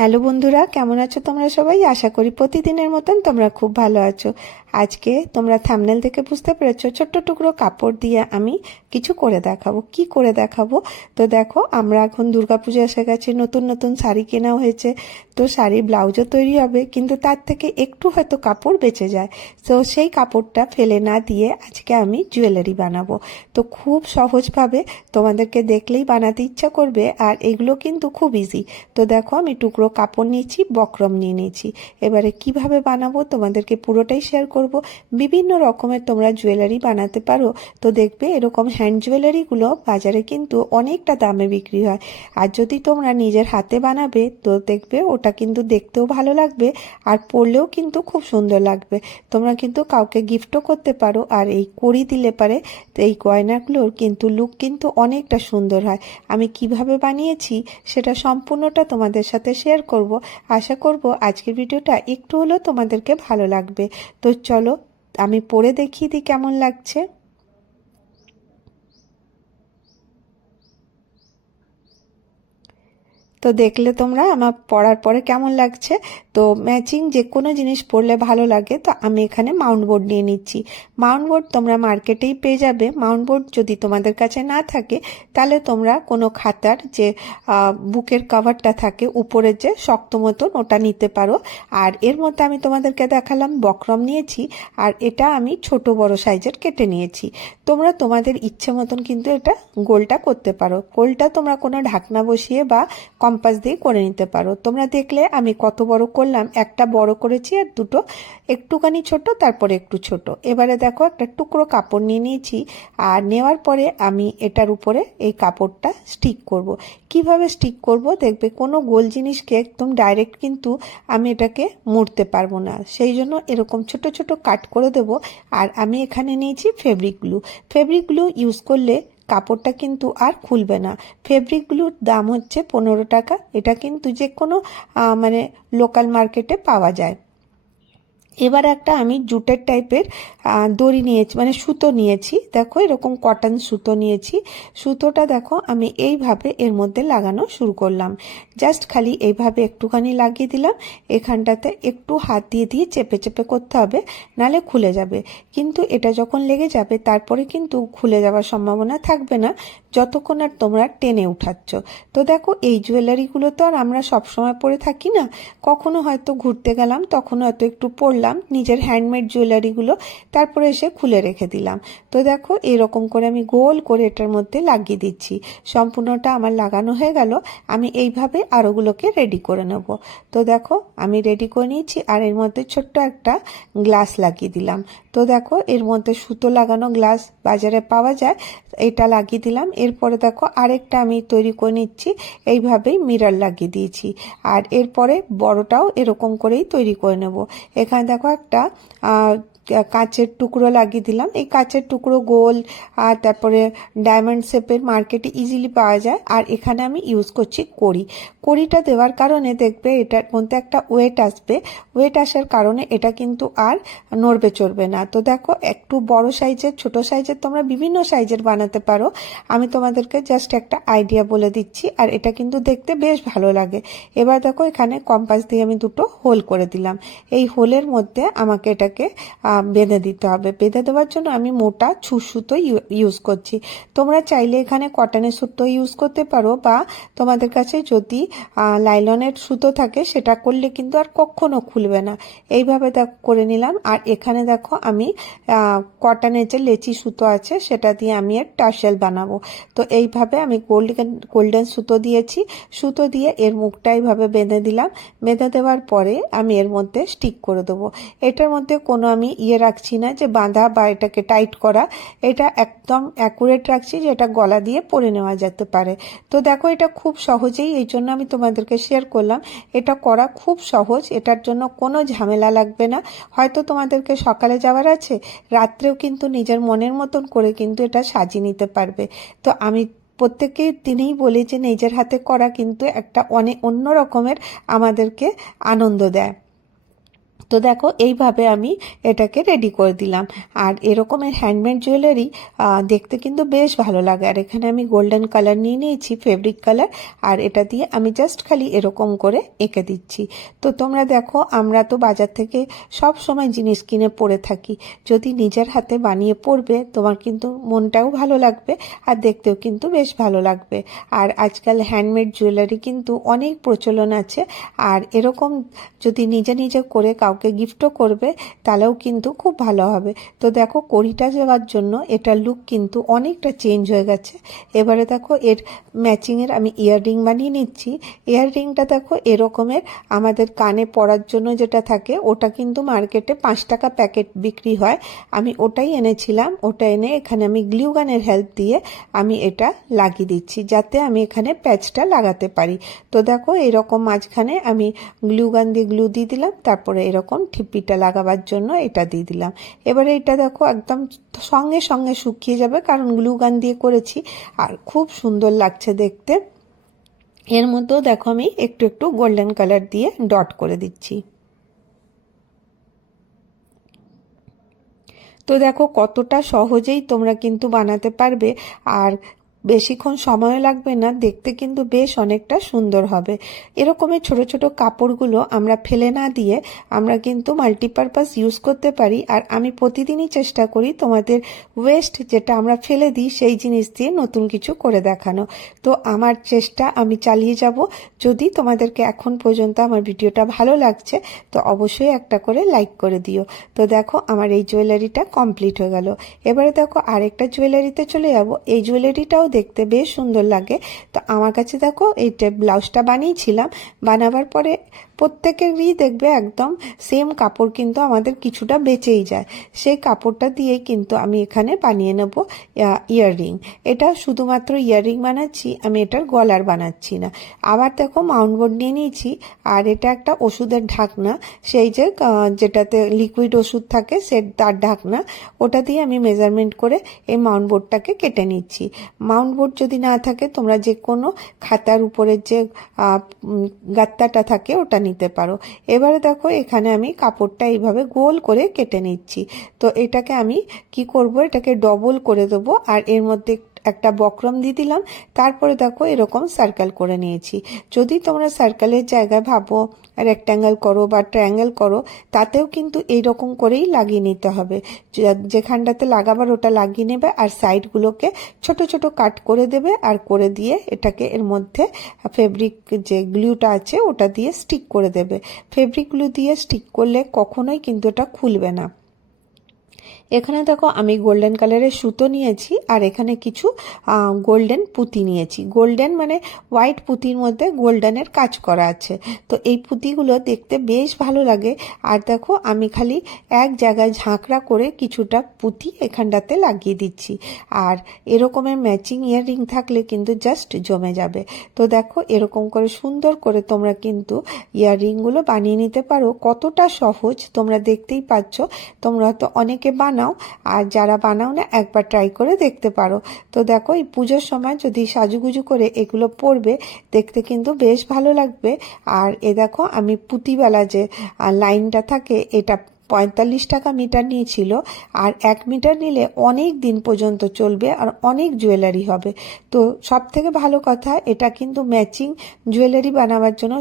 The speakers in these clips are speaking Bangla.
হ্যালো বন্ধুরা, কেমন আছো তোমরা সবাই? আশা করি প্রতিদিনের মতন তোমরা খুব ভালো আছো। আজকে তোমরা থাম্বনেল থেকে বুঝতে পেরেছো, ছোট্ট টুকরো কাপড় দিয়ে আমি কিছু করে দেখাবো। কি করে দেখাবো? তো দেখো, আমরা এখন দুর্গাপুজো এসে গেছে, নতুন নতুন শাড়ি কেনা হয়েছে। তো শাড়ির ব্লাউজও তৈরি হবে, কিন্তু তার থেকে একটু হয়তো কাপড় বেঁচে যায়। তো সেই কাপড়টা ফেলে না দিয়ে আজকে আমি জুয়েলারি বানাবো। তো খুব সহজভাবে তোমাদেরকে দেখলেই বানাতে ইচ্ছা করবে, আর এগুলো কিন্তু খুব ইজি। তো দেখো, আমি টুকরো কাপড় নিয়েছি, বক্রম নিয়ে নিয়েছি। এবারে কিভাবে বানাবো তোমাদেরকে পুরোটাই শেয়ার করব। বিভিন্ন রকমের তোমরা জুয়েলারি বানাতে পারো। তো দেখবে, এরকম হ্যান্ড জুয়েলারিগুলো বাজারে কিন্তু অনেকটা দামে বিক্রি হয়। আর যদি তোমরা নিজের হাতে বানাবে, তো দেখবে ওটা কিন্তু দেখতেও ভালো লাগবে, আর পরলেও কিন্তু খুব সুন্দর লাগবে। তোমরা কিন্তু কাউকে গিফটও করতে পারো, আর এই কড়ি দিলে পারে এই গয়নাগুলোর কিন্তু লুক কিন্তু অনেকটা সুন্দর হয়। আমি কিভাবে বানিয়েছি সেটা সম্পূর্ণটা তোমাদের সাথে শেয়ার করব। আশা করব আজকের ভিডিওটা একটু হলেও তোমাদেরকে ভালো লাগবে। তো চলো, আমি পরে দেখিয়ে দিই কেমন লাগছে। তো দেখলে তোমরা আমার পরার পরে কেমন লাগছে। তো ম্যাচিং যে কোনো জিনিস পরলে ভালো লাগে। তো আমি এখানে মাউন্ট বোর্ড নিয়ে নিচ্ছি। মাউন্ট বোর্ড তোমরা মার্কেটেই পেয়ে যাবে। মাউন্ট বোর্ড যদি তোমাদের কাছে না থাকে, তাহলে তোমরা কোনো খাতার যে বুকের কভারটা থাকে উপরের, যে শক্ত মতন, ওটা নিতে পারো। আর এর মধ্যে আমি তোমাদেরকে দেখালাম বক্রম নিয়েছি, আর এটা আমি ছোট বড় সাইজের কেটে নিয়েছি। তোমরা তোমাদের ইচ্ছে মতন কিন্তু এটা গোলটা করতে পারো। গোলটা তোমরা কোনো ঢাকনা বসিয়ে বা কম্পাস দিয়ে করে নিতে পারো। তোমরা দেখলে আমি কত বড় করলাম, একটা বড় করেছি আর দুটো একটুখানি ছোট, তারপরে একটু ছোট। এবারে দেখো, একটা টুকরো কাপড় নিয়ে নিয়েছি, আর নেওয়ার পরে আমি এটার উপরে এই কাপড়টা স্টিক করব। কিভাবে স্টিক করব দেখবে, কোনো গোল জিনিসকে একদম ডাইরেক্ট কিন্তু আমি এটাকে মুড়তে পারবো না, সেই জন্য এরকম ছোট ছোট কাট করে দেব। আর আমি এখানে নিয়েছি fabric glue. Fabric glue use করলে কাপড়টা কিন্তু আর খুলবে না। ফেব্রিকগুলোর দাম হচ্ছে 15 টাকা। এটা কিন্তু যে কোনো মানে লোকাল মার্কেটে পাওয়া যায়। এবার একটা আমি জুটের টাইপের দড়ি নিয়েছি, মানে সুতো নিয়েছি। দেখো, এরকম কটন সুতো নিয়েছি। সুতোটা দেখো, আমি এইভাবে এর মধ্যে লাগানো শুরু করলাম। জাস্ট খালি এইভাবে একটুখানি লাগিয়ে দিলাম। এখানটাতে একটু হাত দিয়ে দিয়ে চেপে চেপে করতে হবে, নালে খুলে যাবে। কিন্তু এটা যখন লেগে যাবে, তারপরে কিন্তু খুলে যাওয়ার সম্ভাবনা থাকবে না, যতক্ষণ আর তোমরা টেনে উঠাচ্ছ। তো দেখো, এই জুয়েলারিগুলো তো আর আমরা সবসময় পরে থাকি না। কখনো হয়তো ঘুরতে গেলাম, তখন হয়তো একটু পরলাম নিজের হ্যান্ডমেড জুয়েলারিগুলো, তারপরে এসে খুলে রেখে দিলাম। তো দেখো, এরকম করে আমি গোল করে এটার মধ্যে লাগিয়ে দিচ্ছি। সম্পূর্ণটা আমার লাগানো হয়ে গেল। আমি এইভাবে আরোগুলোকে রেডি করে নেব। তো দেখো, আমি রেডি করে নিয়েছি, আর এর মধ্যে ছোট্ট একটা গ্লাস লাগিয়ে দিলাম। তো দেখো, এর মধ্যে সুতো লাগানো গ্লাস বাজারে পাওয়া যায়, এটা লাগিয়ে দিলাম। এরপরে দেখো, আরেকটা আমি তৈরি করে নিচ্ছি। এইভাবেই মিরর লাগিয়ে দিয়েছি। আর এরপরে বড়টাও এরকম করেই তৈরি করে নেব। এখানে দেখো, একটা কাঁচের টুকরো লাগিয়ে দিলাম। এই কাঁচের টুকরো গোল আর তারপরে ডায়মন্ড শেপের মার্কেটে ইজিলি পাওয়া যায়। আর এখানে আমি ইউজ করছি কড়ি। কড়িটা দেওয়ার কারণে দেখবে এটার মধ্যে একটা ওয়েট আসবে। ওয়েট আসার কারণে এটা কিন্তু আর নড়বে চড়বে না। তো দেখো, একটু বড় সাইজের, ছোট সাইজের, তোমরা বিভিন্ন সাইজের বানাতে পারো। আমি তোমাদেরকে জাস্ট একটা আইডিয়া বলে দিচ্ছি, আর এটা কিন্তু দেখতে বেশ ভালো লাগে। এবার দেখো, এখানে কম্পাস দিয়ে আমি দুটো হোল করে দিলাম। এই হোলের মধ্যে আমাকে এটাকে বেঁধে দিতে হবে। বেঁধে দেওয়ার জন্য আমি মোটা ছুঁচ সুতো ইউজ করছি। তোমরা চাইলে এখানে কটনের সুতো ইউজ করতে পারো, বা তোমাদের কাছে যদি লাইলনের সুতো থাকে, সেটা করলে কিন্তু আর কখনো খুলবে না। এইভাবে দেখো করে নিলাম। আর এখানে দেখো, আমি কটনের যে লেচি সুতো আছে, সেটা দিয়ে আমি এর টার্সেল বানাবো। তো এইভাবে আমি গোল্ডেন সুতো দিয়েছি। সুতো দিয়ে এর মুখটা এইভাবে বেঁধে দিলাম। বেঁধে দেওয়ার পরে আমি এর মধ্যে স্টিক করে দেবো। এটার মধ্যে কোনো আমি রাখছি না যে বাঁধা বা এটাকে টাইট করা। এটা একদম অ্যাকুরেট রাখছি, যে এটা গলা দিয়ে পরে নেওয়া যেতে পারে। তো দেখো, এটা খুব সহজেই, এই জন্য আমি তোমাদেরকে শেয়ার করলাম। এটা করা খুব সহজ, এটার জন্য কোনো ঝামেলা লাগবে না। হয়তো তোমাদেরকে সকালে যাওয়ার আছে, রাত্রেও কিন্তু নিজের মনের মতন করে কিন্তু এটা সাজিয়ে নিতে পারবে। তো আমি প্রত্যেকেই দিনেই বলি যে নিজের হাতে করা কিন্তু একটা অন্য রকমের আমাদেরকে আনন্দ দেয়। তো দেখো এইভাবে আমি এটাকে রেডি করে দিলাম। আর এরকমের হ্যান্ডমেড জুয়েলারি দেখতে কিন্তু বেশ ভালো লাগে। আর এখানে আমি গোল্ডেন কালার নিয়ে নিয়েছি, ফেব্রিক কালার, আর এটা দিয়ে আমি জাস্ট খালি এরকম করে এঁকে দিচ্ছি। তো তোমরা দেখো, আমরা তো বাজার থেকে সব সময় জিনিস কিনে পরে থাকি, যদি নিজের হাতে বানিয়ে পরবে তোমার কিন্তু মনটাও ভালো লাগবে আর দেখতেও কিন্তু বেশ ভালো লাগবে। আর আজকাল হ্যান্ডমেড জুয়েলারি কিন্তু অনেক প্রচলন আছে, আর এরকম যদি নিজে নিজে করে কাউকে গিফটও করবে তাহলেও কিন্তু খুব ভালো হবে। তো দেখো কড়িটা যাওয়ার জন্য এটার লুক কিন্তু অনেকটা চেঞ্জ হয়ে গেছে। এবারে দেখো এর ম্যাচিংয়ের আমি ইয়াররিং বানিয়ে নিচ্ছি। ইয়াররিংটা দেখো এরকমের আমাদের কানে পরার জন্য যেটা থাকে, ওটা কিন্তু মার্কেটে 5 টাকা প্যাকেট বিক্রি হয়। আমি ওটাই এনেছিলাম। ওটা এনে এখানে আমি গ্লু গানের হেল্প দিয়ে আমি এটা লাগিয়ে দিচ্ছি, যাতে আমি এখানে প্যাচটা লাগাতে পারি। তো দেখো এরকম মাঝখানে আমি গ্লু গান দিয়ে গ্লু দিয়ে দিলাম, তারপরে এরকম ঠিপিটা লাগাবার জন্য এটা দিয়ে দিলাম। এবারে এটা দেখো একদম সঙ্গে সঙ্গে শুকিয়ে যাবে, কারণ গ্লু গান দিয়ে করেছি, আর খুব সুন্দর লাগছে দেখতে। এর মধ্যেও দেখো আমি একটু একটু গোল্ডেন কালার দিয়ে ডট করে দিচ্ছি। তো দেখো কতটা সহজেই তোমরা কিন্তু বানাতে পারবে, আর বেশিক্ষণ সময় লাগবে না, দেখতে কিন্তু বেশ অনেকটা সুন্দর হবে। এরকমের ছোট ছোট কাপড়গুলো আমরা ফেলে না দিয়ে আমরা কিন্তু মাল্টিপারপাস ইউজ করতে পারি। আর আমি প্রতিদিনই চেষ্টা করি তোমাদের ওয়েস্ট যেটা আমরা ফেলে দিই সেই জিনিস দিয়ে নতুন কিছু করে দেখানো। তো আমার চেষ্টা আমি চালিয়ে যাব। যদি তোমাদেরকে এখন পর্যন্ত আমার ভিডিওটা ভালো লাগছে তো অবশ্যই একটা করে লাইক করে দিও। তো দেখো আমার এই জুয়েলারিটা কমপ্লিট হয়ে গেল। এবারে দেখো আরেকটা জুয়েলারিতে চলে যাব। এই জুয়েলারিটাও দেখতে বেশ সুন্দর লাগে। তো আমার কাছে দেখো এই ব্লাউজটা বানিয়েছিলাম, বানাবার পরে প্রত্যেকেরই দেখবে একদম সেম কাপড় কিন্তু আমাদের কিছুটা বেঁচেই যায়। সেই কাপড়টা দিয়েই কিন্তু আমি এখানে বানিয়ে নেব ইয়াররিং। এটা শুধুমাত্র ইয়াররিং বানাচ্ছি, আমি এটার গলার বানাচ্ছি না। আবার দেখো মাউন্ট বোর্ড নিয়ে নিয়েছি, আর এটা একটা ওষুধের ঢাকনা, সেই যে যেটাতে লিকুইড ওষুধ থাকে সে তার ঢাকনা, ওটা দিয়ে আমি মেজারমেন্ট করে এই মাউন্ট বোর্ডটাকে কেটে নিচ্ছি। মাউন্ট বোর্ড যদি না থাকে তোমরা যে কোনো খাতার উপরের যে গাত্তাটা থাকে ওটা নিতে পারো। এবারে দেখো এখানে আমি কাপড়টা এইভাবে গোল করে কেটে নিচ্ছি। তো এটাকে আমি কি করব, এটাকে ডবল করে দেবো, আর এর মধ্যে একটা বক্রম দিয়ে দিলাম। তারপরে দেখো এরকম সার্কেল করে নিয়েছি। যদি তোমরা সার্কেলের জায়গায় ভাবো রেক্ট্যাঙ্গেল করো বা ট্রায়াঙ্গেল করো, তাতেও কিন্তু এইরকম করেই লাগিয়ে নিতে হবে। যেখানটাতে লাগাবার ওটা লাগিয়ে নেবে, আর সাইডগুলোকে ছোট ছোট কাট করে দেবে, আর করে দিয়ে এটাকে এর মধ্যে ফেব্রিক যে গ্লুটা আছে ওটা দিয়ে স্টিক করে দেবে। ফেব্রিক গ্লু দিয়ে স্টিক করলে কখনোই কিন্তু এটা খুলবে না। এখানে দেখো আমি গোল্ডেন কালারের সুতো নিয়েছি, আর এখানে কিছু গোল্ডেন পুঁতি নিয়েছি। গোল্ডেন মানে হোয়াইট পুঁতির মধ্যে গোল্ডেনের কাজ করা আছে। তো এই পুঁতিগুলো দেখতে বেশ ভালো লাগে। আর দেখো আমি খালি এক জায়গায় ঝাঁকড়া করে কিছুটা পুঁতি এখানটাতে লাগিয়ে দিচ্ছি। আর এরকমের ম্যাচিং ইয়াররিং থাকলে কিন্তু জাস্ট জমে যাবে। তো দেখো এরকম করে সুন্দর করে তোমরা কিন্তু ইয়াররিংগুলো বানিয়ে নিতে পারো। কতটা সহজ তোমরা দেখতেই পাচ্ছ। তোমরা তো অনেকে বানাও, আর যারা বানাও না একবার ট্রাই করে দেখতে পারো। তো দেখো এই পুজোর সময় যদি সাজুগুজু করে এগুলো পরবে দেখতে কিন্তু বেশ ভালো লাগবে। আর এ দেখো আমি পুঁতিওয়ালা যে লাইনটা থাকে এটা 45 টাকা মিটার নিয়েছিল, আর 1 মিটার নিলে অনেক দিন পর্যন্ত চলবে আর অনেক জুয়েলারি হবে। তো সব থেকে ভালো কথা, এটা কিন্তু ম্যাচিং জুয়েলারি বানাবার জন্য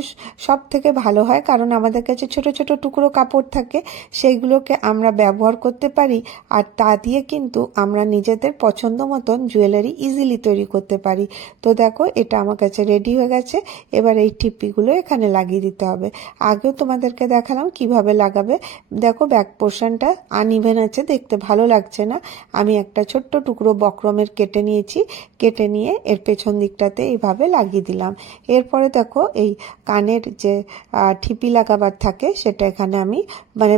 সব থেকে ভালো হয়, কারণ আমাদের কাছে ছোট ছোট টুকরো কাপড় থাকে, সেইগুলোকে আমরা ব্যবহার করতে পারি, আর তা দিয়ে কিন্তু আমরা নিজেদের পছন্দ মতন জুয়েলারি ইজিলি তৈরি করতে পারি। তো দেখো এটা আমার কাছে রেডি হয়ে গেছে। এবার এই টিপ্পিগুলো এখানে লাগিয়ে দিতে হবে। আগেও তোমাদেরকে দেখালাম কিভাবে লাগাবে। দেখো ব্যাক পোর্শনটা আনইভেন আছে, দেখতে ভালো লাগছে না। আমি একটা ছোট্ট টুকরো বক্রমের কেটে নিয়েছি, কেটে নিয়ে এর পেছন দিকটাতে এইভাবে লাগিয়ে দিলাম। এরপরে দেখো এই কানের যে ঠিপি লাগাবার থাকে সেটা এখানে আমি মানে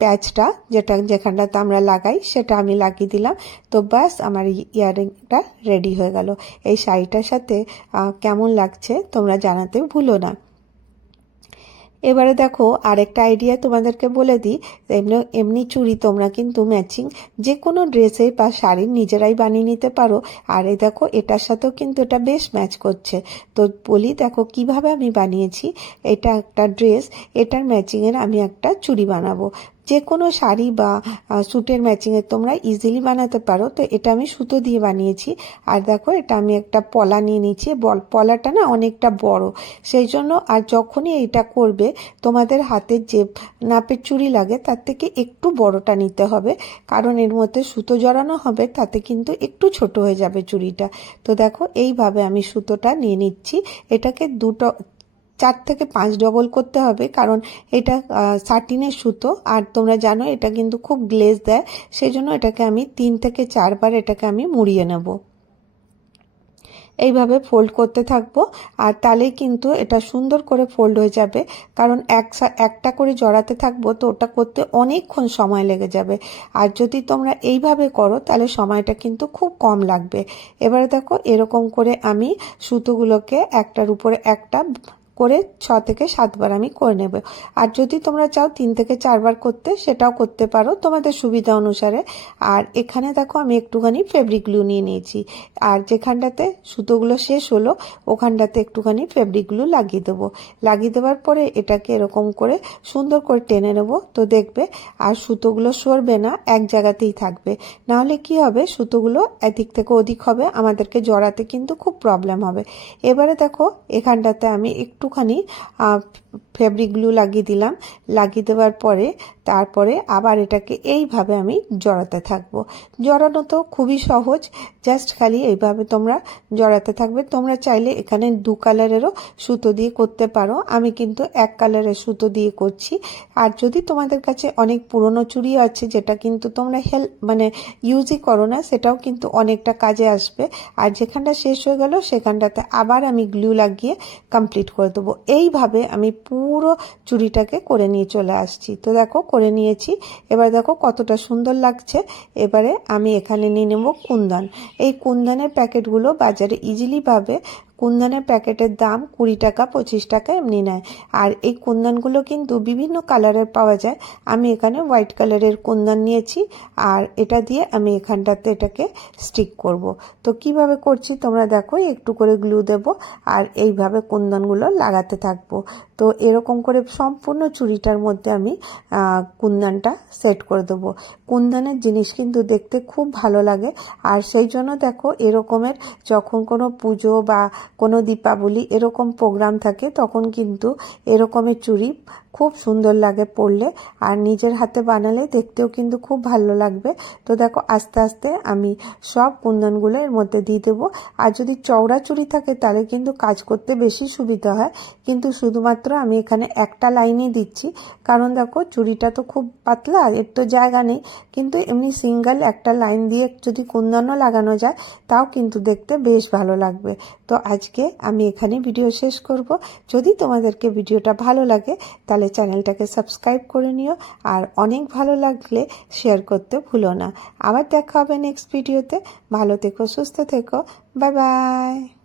প্যাচটা যেটা যেখানটাতে আমরা লাগাই সেটা আমি লাগিয়ে দিলাম। তো ব্যাস আমার ইয়াররিংটা রেডি হয়ে গেল। এই শাড়িটার সাথে কেমন লাগছে তোমরা জানাতে ভুলো না। এবারে দেখো আরেকটা আইডিয়া তোমাদেরকে বলে দিই। এমনি এমনি চুড়ি তোমরা কিন্তু ম্যাচিং যে কোনো ড্রেসে বা শাড়ির নিজেরাই বানিয়ে নিতে পারো। আর এই দেখো এটার সাথেও কিন্তু এটা বেশ ম্যাচ করছে। তো বলি দেখো কিভাবে আমি বানিয়েছি। এটা একটা ড্রেস, এটার ম্যাচিংয়ের আমি একটা চুড়ি বানাবো। যে কোনো শাড়ি বা স্যুটের ম্যাচিংয়ের তোমরা ইজিলি বানাতে পারো। তো এটা আমি সুতো দিয়ে বানিয়েছি। আর দেখো এটা আমি একটা পলা নিয়ে নিচ্ছি। পলাটা না অনেকটা বড়, সেই জন্য আর যখনই এটা করবে তোমাদের হাতের যে নাপের চুড়ি লাগে তার থেকে একটু বড়টা নিতে হবে, কারণ এর মধ্যে সুতো জড়ানো হবে, তাতে কিন্তু একটু ছোট হয়ে যাবে চুড়িটা। তো দেখো এইভাবে আমি সুতোটা নিয়ে নিচ্ছি। এটাকে 4 থেকে 5 ডবল করতে হবে, কারণ এটা সাটিনের সুতো। আর তোমরা জানো এটা কিন্তু খুব গ্লেজ দেয়, সেই জন্য এটাকে আমি 3 থেকে 4 বার এটাকে আমি মুড়িয়ে নেব। এইভাবে ফোল্ড করতে থাকবো, আর তাহলেই কিন্তু এটা সুন্দর করে ফোল্ড হয়ে যাবে। কারণ একটা করে জড়াতে থাকবো তো ওটা করতে অনেকক্ষণ সময় লেগে যাবে। আর যদি তোমরা এইভাবে করো তাহলে সময়টা কিন্তু খুব কম লাগবে। এবারে দেখো এরকম করে আমি সুতোগুলোকে একটার উপরে একটা করে 6 থেকে 7 বার আমি করে নেব। আর যদি তোমরা চাও 3 থেকে 4 বার করতে, সেটাও করতে পারো তোমাদের সুবিধা অনুসারে। আর এখানে দেখো আমি একটুখানি ফেব্রিক গ্লু নিয়ে নিয়েছি, আর যেখানটাতে সুতোগুলো শেষ হলো ওখানটাতে একটুখানি ফেব্রিক গ্লু লাগিয়ে দেবো। লাগিয়ে দেওয়ার পরে এটাকে এরকম করে সুন্দর করে টেনে নেবো। তো দেখবে আর সুতোগুলো সরবে না, এক জায়গাতেই থাকবে। নাহলে কি হবে, সুতোগুলো এদিক থেকে ওদিক হবে, আমাদেরকে জড়াতে কিন্তু খুব প্রবলেম হবে। এবারে দেখো এখানটাতে আমি একটুখানি ফেব্রিক গ্লু লাগিয়ে দিলাম। লাগিয়ে দেওয়ার পরে তারপরে আবার এটাকে এইভাবে আমি জড়াতে থাকবো। জড়ানো তো খুবই সহজ, জাস্ট খালি এইভাবে তোমরা জড়াতে থাকবে। তোমরা চাইলে এখানে 2 কালারেরও সুতো দিয়ে করতে পারো, আমি কিন্তু 1 কালারের সুতো দিয়ে করছি। আর যদি তোমাদের কাছে অনেক পুরনো চুড়ি আছে যেটা কিন্তু তোমরা মানে ইউজই করো না, সেটাও কিন্তু অনেকটা কাজে আসবে। আর যেখানটা শেষ হয়ে গেল সেখানটাতে আবার আমি গ্লু লাগিয়ে কমপ্লিট করে দেবো। এইভাবে আমি পুরো চুড়িটাকে করে নিয়ে চলে আসছি। তো দেখো করে নিয়েছি। এবার দেখো কতটা সুন্দর লাগছে। এবারে আমি এখানে নিয়ে নেব কুন্দন। এই কুন্দনের প্যাকেটগুলো বাজারে ইজিলি পাবে। কুন্দনের প্যাকেটের দাম 20 টাকা 25 টাকা এমনি নেয়। আর এই কুন্দনগুলো কিন্তু বিভিন্ন কালারের পাওয়া যায়। আমি এখানে হোয়াইট কালারের কুন্দন নিয়েছি, আর এটা দিয়ে আমি এখানটাতে এটাকে স্টিক করব। তো কিভাবে করছি তোমরা দেখো, একটু করে গ্লু দেব আর এইভাবে কুন্দনগুলো লাগাতে থাকবো। তো এরকম করে সম্পূর্ণ চুড়িটার মধ্যে আমি কুন্দনটা সেট করে দেবো। কুন্দনের জিনিস কিন্তু দেখতে খুব ভালো লাগে। আর সেই জন্য দেখো এরকমের যখন কোনো পুজো বা কোনো দীপাবলি এরকম প্রোগ্রাম থাকে তখন কিন্তু এরকমের চুড়ি খুব সুন্দর লাগে পরলে, আর নিজের হাতে বানালে দেখতেও কিন্তু খুব ভালো লাগবে। তো দেখো আস্তে আস্তে আমি সব কুন্দনগুলো এর মধ্যে দিয়ে দেবো। আর যদি চওড়া চুড়ি থাকে তাহলে কিন্তু কাজ করতে বেশি সুবিধা হয়, কিন্তু শুধুমাত্র আমি এখানে একটা লাইনই দিচ্ছি, কারণ দেখো চুড়িটা তো খুব পাতলা, এর তো জায়গা নেই। কিন্তু এমনি সিঙ্গেল একটা লাইন দিয়ে যদি কুন্দনও লাগানো যায় তাও কিন্তু দেখতে বেশ ভালো লাগবে। তো আজকে আমি এখানে ভিডিও শেষ করব। যদি তোমাদেরকে ভিডিওটা ভালো লাগে তাহলে চ্যানেলটাকে সাবস্ক্রাইব করে নিও, আর অনেক ভালো লাগলে শেয়ার করতে ভুলো না। আবার দেখা হবে নেক্সট ভিডিওতে। ভালো থেকো, সুস্থ থেকো, বাই বাই।